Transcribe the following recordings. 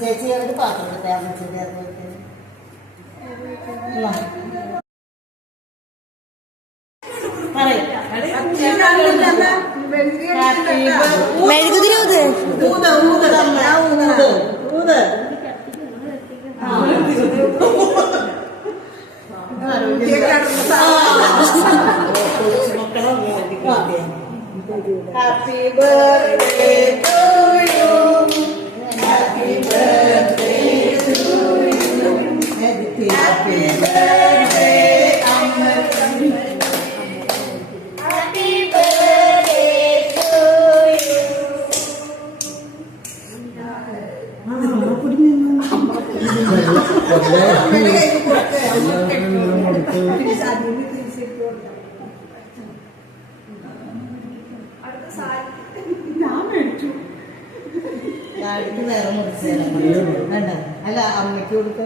ചേച്ചി അവര് പാത്രത്തെ മെഴുകുതിരി Happy birthday to you. Happy birthday to you. Happy birthday, Amar. Happy birthday to you. വേറെ മുറിച്ചേണ്ട അല്ല അമ്മയ്ക്ക് കൊടുക്ക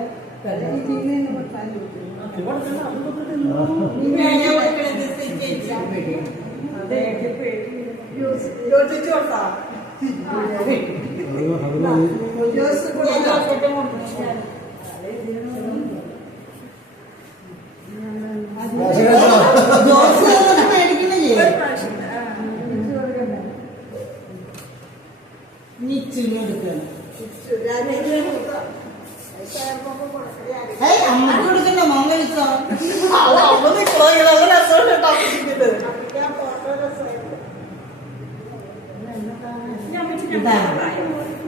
അമ്മക്ക് കൊടുക്കണ്ട മോൻ കഴിച്ചോ ഇതാണ്